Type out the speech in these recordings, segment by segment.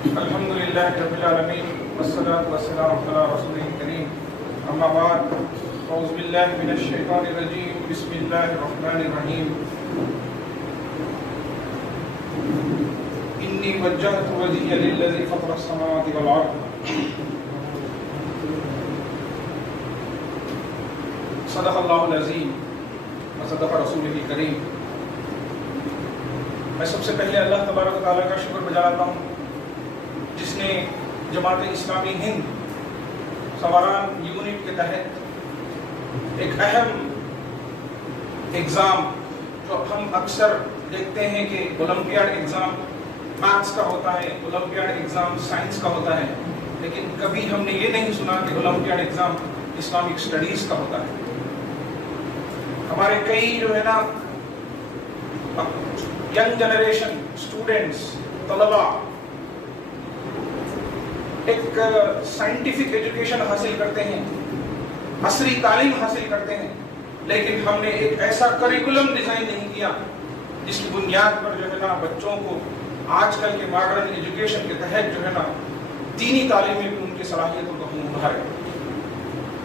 الحمد للہ رب العالمین والصلاة والسلام علی رسول کریم اما بعد اعوذ باللہ من الشیطان الرجیم بسم اللہ الرحمن الرحیم انی وجہت وجہی للذی فطر السماوات والارض صدق اللہ العظیم وصدق رسولہ الکریم۔ میں سب سے پہلے اللہ تبارک و تعالیٰ کا شکر بجا لاتا ہوں جس نے جماعت اسلامی ہند سواران یونٹ کے تحت ایک اہم ایگزام جو ہم اکثر دیکھتے ہیں کہ اولمپیاڈ ایگزام میتھس کا ہوتا ہے، اولمپیاڈ ایگزام سائنس کا ہوتا ہے، لیکن کبھی ہم نے یہ نہیں سنا کہ اولمپیاڈ ایگزام اسلامک اسٹڈیز کا ہوتا ہے۔ ہمارے کئی جو ہے نا ینگ جنریشن اسٹوڈنٹس طلباء ایک سائنٹیفک ایجوکیشن حاصل کرتے ہیں، عصری تعلیم حاصل کرتے ہیں، لیکن ہم نے ایک ایسا کریکولم ڈیزائن نہیں کیا جس کی بنیاد پر جو ہے نا بچوں کو آج کل کے ماڈرن ایجوکیشن کے تحت جو ہے نا دینی تعلیم میں بھی ان کی صلاحیتوں کو ہم ابھاریں۔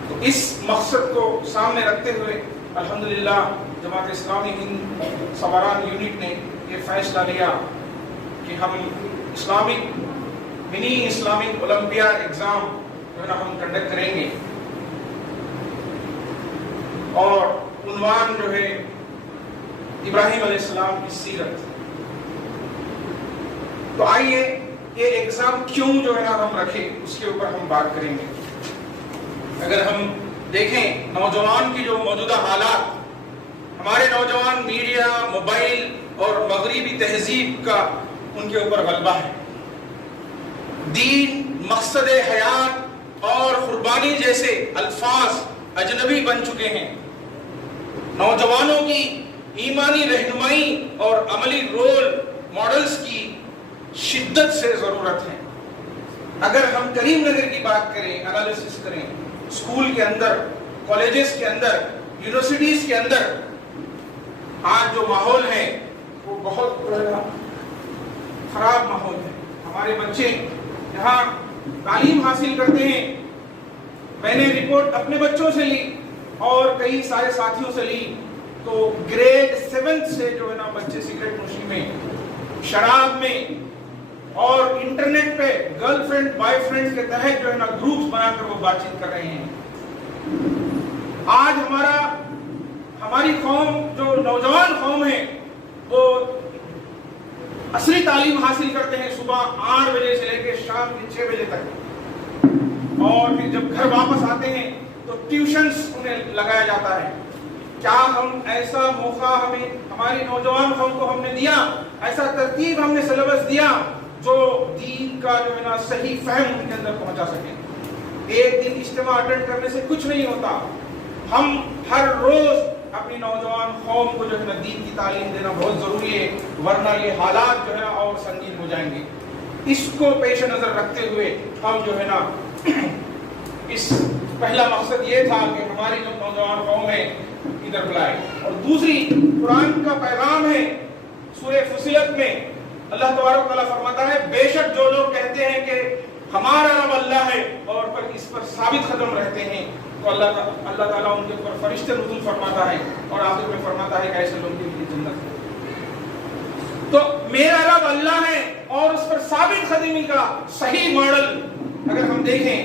تو اس مقصد کو سامنے رکھتے ہوئے الحمدللہ جماعت اسلامی ہند سواران یونٹ نے یہ فیصلہ لیا کہ ہم Islamic many Islamic olympiad exam جو ہے نا ہم کنڈکٹ کریں گے، اور عنوان جو ہے ابراہیم علیہ السلام کی سیرت۔ تو آئیے یہ ایگزام کیوں جو ہے نا ہم رکھے اس کے اوپر ہم بات کریں گے۔ اگر ہم دیکھیں نوجوان کی جو موجودہ حالات، ہمارے نوجوان میڈیا، موبائل اور مغربی تہذیب کا ان کے اوپر غلبہ ہے۔ دین، مقصد حیات اور قربانی جیسے الفاظ اجنبی بن چکے ہیں۔ نوجوانوں کی ایمانی رہنمائی اور عملی رول ماڈلز کی شدت سے ضرورت ہے۔ اگر ہم کریم نگر کی بات کریں، انالیسس کریں، اسکول کے اندر، کالجز کے اندر، یونیورسٹیز کے اندر آج جو ماحول ہے وہ بہت خراب ماحول ہے۔ ہمارے بچے یہاں تعلیم حاصل کرتے ہیں، میں نے رپورٹ اپنے بچوں سے لی اور کئی سارے ساتھیوں سے لی، تو گریڈ 7 سے جو ہے نا بچے سگریٹ نوشی میں، شراب میں اور انٹرنیٹ پہ گرل فرینڈ بوائے فرینڈ کے تحت جو ہے نا گروپس بنا کر وہ بات چیت کر رہے ہیں۔ آج ہماری قوم جو نوجوان قوم ہے وہ عصری تعلیم حاصل کرتے ہیں صبح 8 بجے سے لے کے شام کے 6 بجے تک، اور پھر جب گھر واپس آتے ہیں تو ٹیوشنز انہیں لگایا جاتا ہے۔ کیا ہم ایسا موقع ہماری نوجوان قوم کو ہم نے دیا، ایسا ترتیب ہم نے سلیبس دیا جو دین کا جو ہے نا صحیح فہم ان کے اندر پہنچا سکے؟ ایک دن اجتماع اٹینڈ کرنے سے کچھ نہیں ہوتا، ہم ہر روز اپنی نوجوان قوم کو جو ہے نا دین کی تعلیم دینا بہت ضروری ہے، ورنہ یہ حالات جو ہے نا اور سنگین ہو جائیں گے۔ اس کو پیش نظر رکھتے ہوئے ہم جو ہے نا اس پہلا مقصد یہ تھا کہ ہماری جو نوجوان قوم ہے ادھر بلائے، اور دوسری قرآن کا پیغام ہے سورہ فصلت میں اللہ تبارک و تعالیٰ فرماتا ہے بے شک جو لوگ کہتے ہیں کہ ہمارا رب اللہ ہے اور پر اس پر ثابت قدم رہتے ہیں، تو اللہ تعالیٰ ان کے اوپر فرشتے نزول فرماتا ہے اور آخر میں فرماتا ہے کہ ایسے لوگوں کے لیے جنت ہے۔ تو میرا رب اللہ ہے اور اس پر ثابت قدمی کا صحیح ماڈل اگر ہم دیکھیں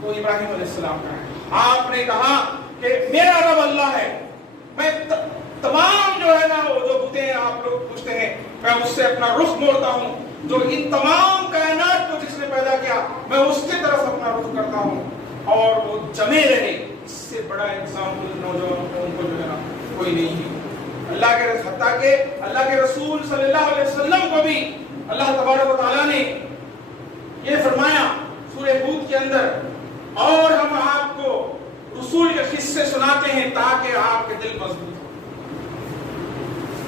تو ابراہیم علیہ السلام کا ہے۔ آپ نے کہا کہ میرا رب اللہ ہے، میں تمام جو ہے نا وہ جو بتیں ہیں آپ لوگ پوچھتے ہیں، میں اس سے اپنا رخ موڑتا ہوں، جو ان تمام کائنات کو جس نے پیدا کیا میں اس کی طرف اپنا رخ کرتا ہوں اور وہ جمے رہے۔ اس سے بڑا ایگزامپل نوجوانوں کو جو ہے نا کوئی نہیں ہے۔ اللہ کے حتیٰ کہ اللہ کے رسول صلی اللہ علیہ وسلم کو بھی اللہ تبارک و تعالیٰ نے یہ فرمایا سورہ ہود کے اندر، اور ہم آپ کو رسول کے قصے سناتے ہیں تاکہ آپ کے دل مضبوط ہو۔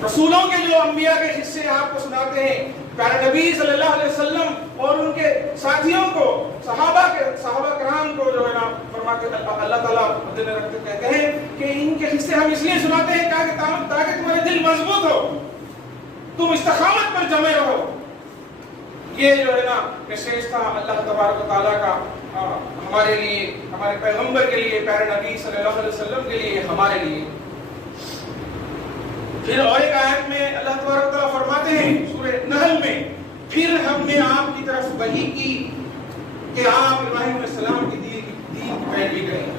رسولوں کے جو انبیاء کے قصے آپ کو سناتے ہیں، پیارے نبی صلی اللہ علیہ وسلم اور ان کے ساتھیوں کو، صحابہ کرام کو جو ہے نا فرماتے اللہ تعالیٰ دل رکھتے کہتے ہیں کہ ان کے قصے ہم اس لیے سناتے ہیں تاکہ تمہارے دل مضبوط ہو، تم استقامت پر جمے رہو۔ یہ جو ہے نا میسیج تھا اللہ تبارک و تعالیٰ کا ہمارے لیے، ہمارے پیغمبر کے لیے، پیارے نبی صلی اللہ علیہ وسلم کے لیے، ہمارے لیے۔ پھر اور ایک آیت میں اللہ تبارک و تعالیٰ فرماتے ہیں سورہ نحل میں، پھر ہم نے آپ کی طرف وحی کی کہ آپ ابراہیم علیہ السلام کی دین کی پیروی کریں۔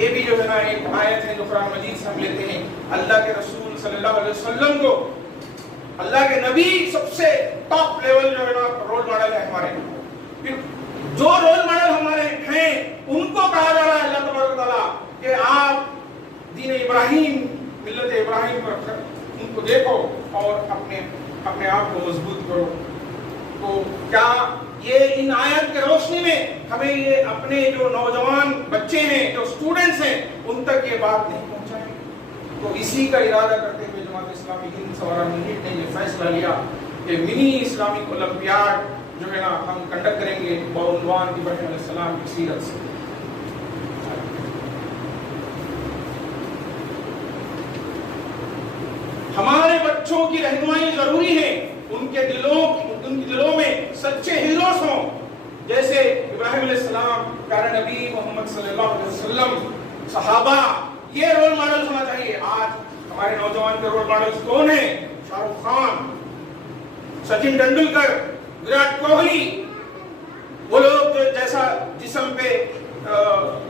یہ بھی جو ہے نا ایک آیت ہے جو قرآن مجید سے ہم لیتے ہیں۔ اللہ کے رسول صلی اللہ علیہ وسلم کو، اللہ کے نبی سب سے ٹاپ لیول جو ہے نا رول ماڈل ہے ہمارے۔ پھر جو رول ماڈل ہمارے ہیں ان کو کہا جا رہا ہے اللہ تبارک و تعالیٰ کہ آپ دین ابراہیم، ملت ابراہیم پر ان کو دیکھو اور اپنے آپ کو مضبوط کرو۔ تو کیا یہ ان آیت کے روشنی میں ہمیں یہ اپنے جو نوجوان بچے ہیں، جو اسٹوڈنٹس ہیں، ان تک یہ بات نہیں پہنچائیں؟ تو اسی کا ارادہ کرتے ہوئے جماعت اسلامی ہند سوارا یونٹ نے یہ فیصلہ لیا کہ منی اسلامک اولمپیاڈ جو ہے نا ہم کنڈکٹ کریں گے بعنوان ابراہیم علیہ السلام کی سیرت سے۔ ہمارے بچوں کی رہنمائی ضروری ہے، ان کے دلوں میں سچے ہیروز ہوں، جیسے ابراہیم علیہ السلام، پیارے نبی محمد صلی اللہ علیہ وسلم، صحابہ، یہ رول ماڈل ہونا چاہیے۔ آج ہمارے نوجوان کے رول ماڈلز کون ہیں؟ شاہ رخ خان، سچن ٹنڈولکر، وراٹ کوہلی، وہ لوگ جو جیسا جسم پہ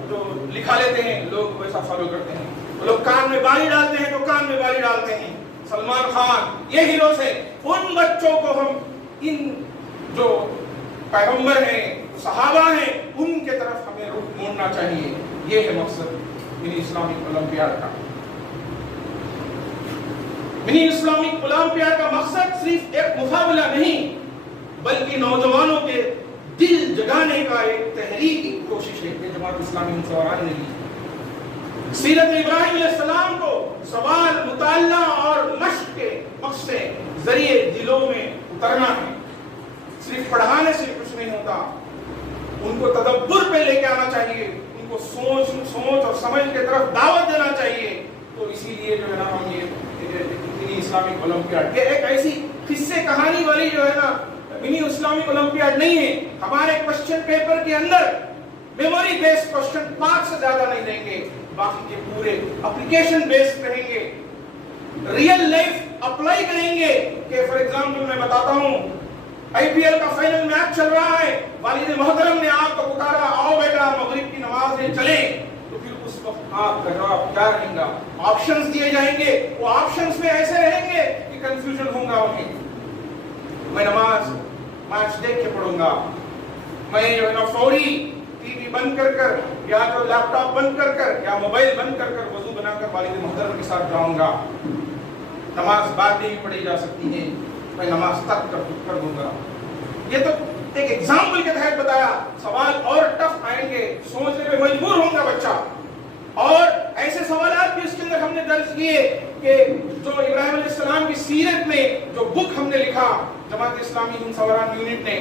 جو لکھا لیتے ہیں لوگ ویسا فالو کرتے ہیں۔ وہ لوگ کان میں بالی ڈالتے ہیں تو کان میں بالی ڈالتے ہیں۔ سلمان خان، یہ ہیروز ہیں۔ ان بچوں کو ہم ان جو پیغمبر ہیں، صحابہ ہیں، ان کے طرف ہمیں رخ موڑنا چاہیے۔ یہ ہے مقصد منی اسلامک اولمپیاڈ کا۔ منی اسلامک اولمپیاڈ کا مقصد صرف ایک مقابلہ نہیں بلکہ نوجوانوں کے دل جگانے کا ایک تحریکی کوشش ہے کہ جماعت اسلامی ہند سوارا نے کی۔ سیرت ابراہیم علیہ السلام کو سوال، مطالعہ اور مشق کے مقصد سے ذریعے دلوں میں اترنا ہے۔ صرف پڑھانے سے کچھ نہیں ہوتا، ان کو تدبر پہ لے کے آنا چاہیے، ان کو سوچ اور سمجھ کے طرف دعوت دینا چاہیے۔ تو اسی لیے جو ہے نا ہم یہ اسلامک اولمپیاڈ، یہ ایک ایسی قصے کہانی والی جو ہے نا منی اسلامک اولمپیاڈ نہیں ہے۔ ہمارے کوشچن پیپر کے اندر میموری بیسڈ کوشچن 5 سے زیادہ نہیں دیں گے، باقی کے پورے اپلیکیشن بیسڈ رہیں گے، ریئل لائف اپلائی کریں گے۔ کہ فار ایگزامپل میں بتاتا ہوں، آئی پی ایل کا فائنل میچ چل رہا ہے، والد محترم نے آپ کو پکارا، آؤ بیٹا مغرب کی نماز میں چلیں، تو پھر اس وقت آپ کا جواب کیا رہے گا؟ آپشنز دیے جائیں گے، وہ آپشنز میں ایسے رہیں گے کہ کنفیوژن ہوگا انہیں۔ میں نماز میچ دیکھ کے پڑھوں گا، میں جو ہے نا فوری ٹی وی بند کر کر یا تو لیپ ٹاپ بند کر کر یا موبائل بند کر کر وضو بنا کر والد محترم کے ساتھ جاؤں گا۔ نماز بعد میں بھی پڑھی جا سکتی ہے، میں نماز تک کر دوں گا۔ یہ تو ایک ایگزامپل کے تحت بتایا، سوال اور ٹف آئیں گے، سوچنے پہ مجبور ہوگا بچہ۔ اور ایسے سوالات بھی اس کے اندر ہم نے درج کیے کہ جو ابراہیم علیہ السلام کی سیرت میں جو بک ہم نے لکھا جماعت اسلامی ہند سوارا یونٹ نے،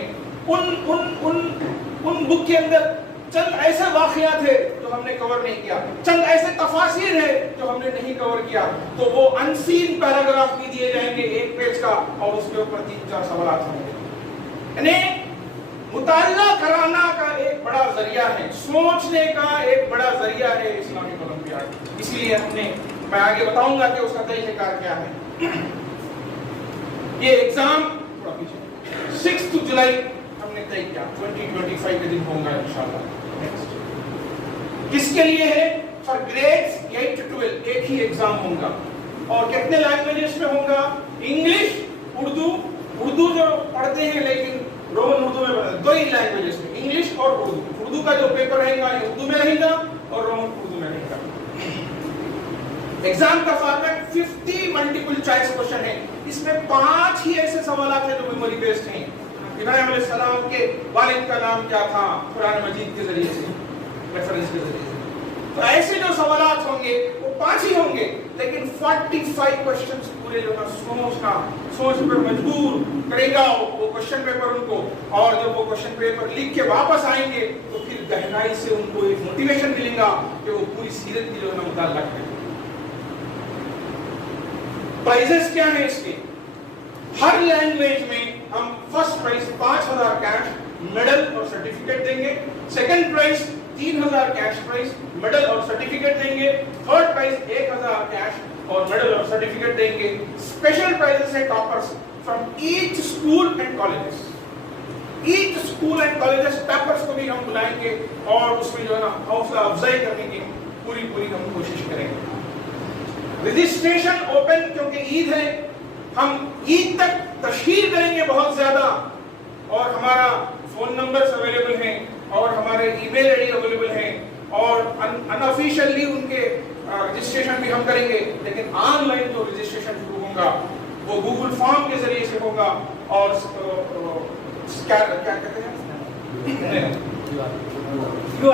ان بک کے اندر چند ایسے واقعات ہیں جو ہم نے کور نہیں کیا، چند ایسے تفاسیر ہیں جو ہم نے نہیں کور کیا، تو وہ ان سین پیراگراف بھی دیے جائیں گے 1 پیج کا، اور اس کے اوپر 3-4 سوالات ہوں گے۔ یعنی مطالعہ کرانا کا ایک بڑا ذریعہ ہے، سوچنے کا ایک بڑا ذریعہ ہے اسلامک اولمپیاڈ۔ اس لیے ہم نے، میں آگے بتاؤں گا کہ اس کا طریقہ کار کیا ہے۔ یہ ایگزام 6 جولائی ہم نے طے کیا، 2025 کے دن ہوگا انشاءاللہ۔ کس کے لیے ہے؟ فار گریڈز 8 to 12 ایک ہی ایگزام ہوگا، اور کتنے لینگویجز میں ہوگا؟ انگلش، اردو جو پڑھتے ہیں لیکن رومن اردو میں پڑھتے ہیں، 2 ہی لینگویجز میں، انگلش اور اردو۔ اردو کا جو پیپر رہے گا یہ اردو میں رہے گا اور رومن اردو میں رہے گا۔ ایگزام کا فارمیٹ 50 ملٹیپل چوائس کوشچن ہے، اس میں 5 ہی ایسے سوالات ہیں جو میموری بیسڈ ہیں۔ ابراہیم علیہ السلام کے والد کا نام کیا تھا؟ قرآن مجید کے ذریعے سے، ریفرنس کے ذریعے سے۔ تو ایسے جو سوالات ہوں گے وہ 5 ہی ہوں گے، لیکن 45 کوشچنز پورے جو ہے سوچ پر مجبور کرے گا وہ کوشچن پیپر ان کو، اور جب وہ کوشچن پیپر لکھ کے واپس آئیں گے تو پھر گہرائی سے ان کو ایک موٹیویشن ملے گا کہ وہ پوری سیرت کی جو ہے مطالعہ کریں۔ پرائزز کیا ہیں اس کے؟ ہر لینگویج میں ہم فرسٹ پرائز 5000 کیش میڈل اور سرٹیفکیٹ دیں گے. Second prize 3000 cash prize medal اور سرٹیفکیٹ دیں گے. تھرڈ پرائز 1000 کیش اور میڈل اور سرٹیفکیٹ دیں گے. اسپیشل پرائزز ہیں toppers from high school and colleges. High school and colleges toppers کو بھی ہم بلائیں گے اور اس میں جو ہے نا حوصلہ افزائی کرنے کی پوری ہم کوشش کریں گے. رجسٹریشن اوپن کیونکہ عید ہے, ہم عید تک تشہیر کریں گے بہت زیادہ, اور ہمارا فون نمبرز اویلیبل ہیں اور ہمارے ای میل آئی ڈی اویلیبل ہیں, اور انآفیشیلی ان کے رجسٹریشن بھی ہم کریں گے. لیکن آن لائن جو رجسٹریشن شروع ہوگا وہ گوگل فارم کے ذریعے سے ہوگا, اور کیا کہتے ہیں کیو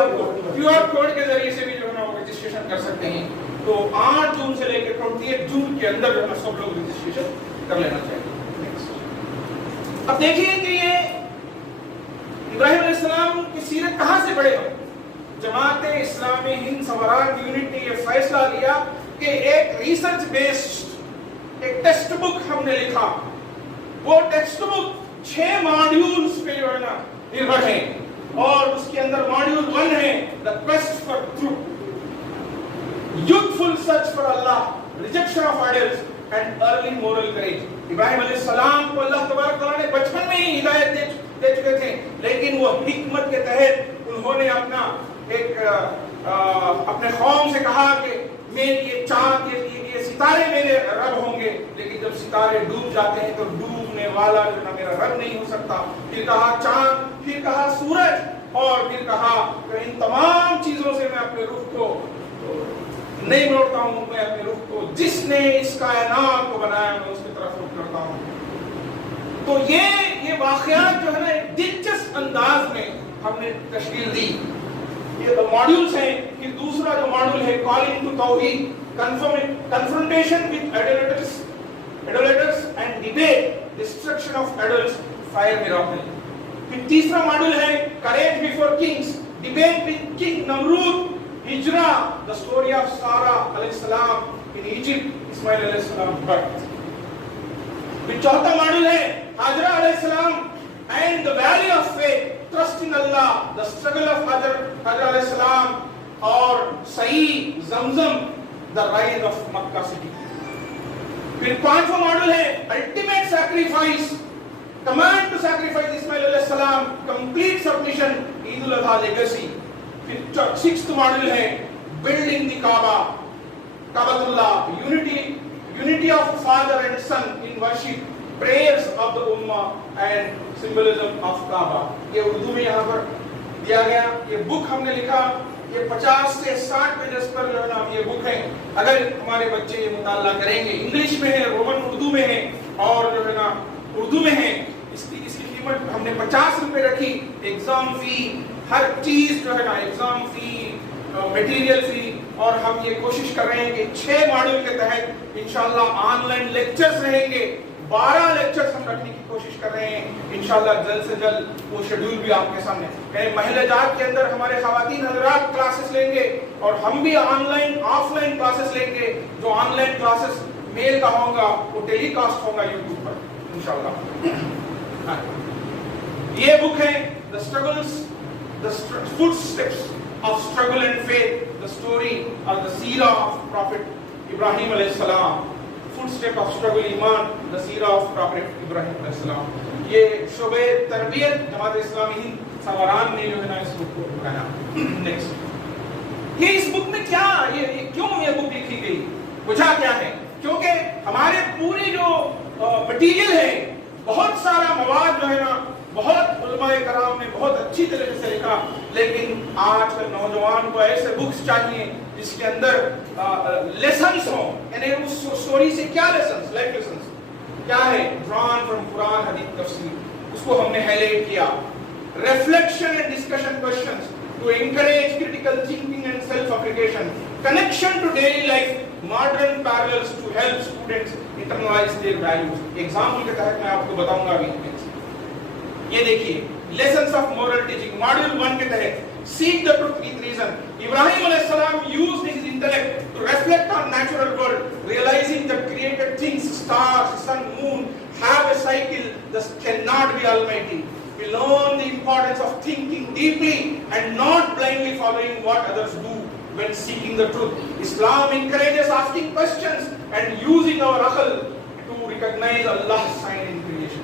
آر کوڈ کے ذریعے سے بھی جو ہے نا وہ رجسٹریشن کر سکتے ہیں. تو 8 جون سے لے کے 28 جون کے اندر جو ہے نا سب لوگ رجسٹریشن کر لینا چاہیے. اب دیکھیے کہ یہ ابراہیم علیہ السلام کی سیرت کہاں سے پڑے ہم. جماعت اسلامی ہند سماراٹ یونٹ نے یہ فیصلہ لیا کہ ایک ریسرچ بیسڈ ایک ٹیکسٹ بک ہم نے لکھا. وہ ٹیکسٹ بک 6 ماڈیولز پہ جو ہے نا نربھر ہے, اور اس کے اندر ماڈیول 1 ہے The Quest for Truth, Youthful Search for Allah, Rejection of Idols and Early Moral Courage. ابراہیم علیہ السلام کو اللہ تبارک تعالیٰ نے بچپن میں ہی ہدایت دے چکے تھے, لیکن وہ حکمت کے تحت انہوں نے اپنے قوم سے کہا کہ یہ چاند یہ ستارے میرے رب ہوں گے, لیکن جب ستارے ڈوب جاتے ہیں تو ڈوبنے والا جو ہے میرا رب نہیں ہو سکتا. پھر کہا چاند, پھر کہا سورج, اور پھر کہا کہ ان تمام چیزوں سے میں اپنے رخ کو نہیں موڑتا ہوں, میں اپنے رخ کو جس نے اس کائنات کو بنایا میں اس کی طرف رخ کرتا ہوں. تو یہ واقعات جو ہے نا ایک دلچسپ انداز میں ہم نے تشکیل دی. یہ تو ماڈیولز ہیں. پھر دوسرا جو ماڈیول ہے کالنگ ٹو توحید, confrontation with idolaters and debate, destruction of idols, fire miracle. پھر تیسرا ماڈیول ہے courage before kings, debate with king Nimrod, ہجرا, the story of Sarah علیہ السلام in Egypt, اسماعیل علیہ السلام birth. پھر چوتھا ماڈیول ہے ہاجرہ علیہ السلام and the valley of faith, trust in Allah, the struggle of Hajar علیہ السلام, اور صحیح زمزم, the rise of Makkah city. پھر پانچواں ماڈیول ہے ultimate sacrifice, command to sacrifice اسماعیل علیہ السلام, complete submission, عید الاضحیٰ legacy. پھر سکسth ماڈیول ہے building the Kaaba, Kaaba Allah, unity of father and son in worship, prayers of the ummah and symbolism of Kaaba. یہ اردو میں یہاں پر دیا گیا. یہ بک ہم نے لکھا, یہ 50 سے 60 پیجز پر جو ہے نا یہ بک ہے. اگر ہمارے بچے یہ مطالعہ کریں گے, انگلش میں ہے, رومن اردو میں ہے, اور جو ہے نا اردو میں ہے. اس کی قیمت ہم نے 50 روپے رکھی. ایگزام فی, ہر چیز جو ہے نا, ایگزام فی, میٹیریل فی, اور ہم یہ کوشش کر رہے ہیں کہ 6 ماڈیول کے تحت انشاءاللہ آن لائن لیکچرز رہیں گے. 12 لیکچرز ہم رکھنے کی کوشش کر رہے ہیں انشاءاللہ جلد سے جلد. وہ شیڈول بھی آپ کے سامنے ہے. مہینے جات کے اندر ہمارے خواتین حضرات کلاسز لیں گے, اور ہم بھی on line of line classes لیں گے. جو آن لائن کلاسز میل کا ہوگا وہ ٹیلی کاسٹ ہوگا یوٹیوب پر انشاءاللہ. یہ بک ہے The Struggles, The Footsteps of Struggle and Faith, the story or the seerah of Prophet Ibrahim alayhi salam. Footsteps of Struggle Iman, the seerah of Prophet Ibrahim alayhi salam. یہ شعبہ تربیت جماعت اسلامی ہند سواران نے جو ہے نا اس بک کو بنایا. نیکسٹ, یہ اس بک میں کیا, یہ کیوں یہ بک لکھی گئی, وجہ کیا ہے؟ کیونکہ ہمارے پوری جو مٹیریل ہے, بہت سارا مواد جو ہے نا بہت علماء کرام نے بہت اچھی طریقے سے لکھا, لیکن آج کل نوجوان کو ایسے بکس چاہیے جس کے اندر لیسنس ہوں. یعنی اس سٹوری سے کیا لیسنس, لائف لیسنس کیا ہے, ڈران فرام قرآن حدیث تفسیر, اس کو ہم نے ہائی لائٹ کیا. Reflection and discussion questions to encourage critical thinking and self application. Connection to daily life, modern parallels to help students internalise their values. Example کے تحت میں آپ کو بتاؤں گا ابھی. یہ دیکھیے lessons of moral teaching module 1 کے تحت seek the truth with reason. Ibrahim alayhi salam used his intellect to reflect on natural world, realizing that created things, stars, sun, moon, have a cycle that cannot be almighty. We learn the importance of thinking deeply and not blindly following what others do when seeking the truth. Islam encourages asking questions and using our aql to recognize Allah's sign in creation.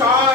4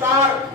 4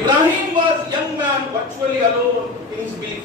Ibrahim was young man virtually alone in his belief.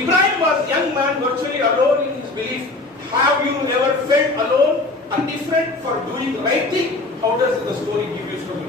Ibrahim was young man virtually alone in his belief. Have you ever felt alone and different for doing right thing? How does the story give you story?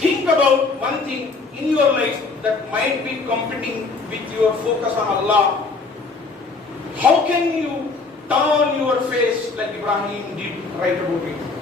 think about one thing in your life that might be competing with your focus on Allah. How can you turn your face like Ibrahim did right about it?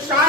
4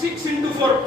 6 into 4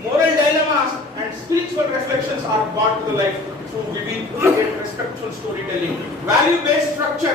moral dilemmas and spiritual reflections are brought to life through vivid and respectful storytelling. Value based structure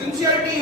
sincerity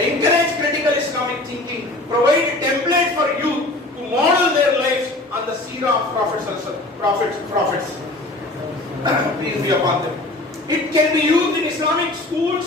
encourage critical Islamic thinking, provide a template for youth to model their lives on the seerah of prophets. Please be upon them. It can be used in Islamic schools,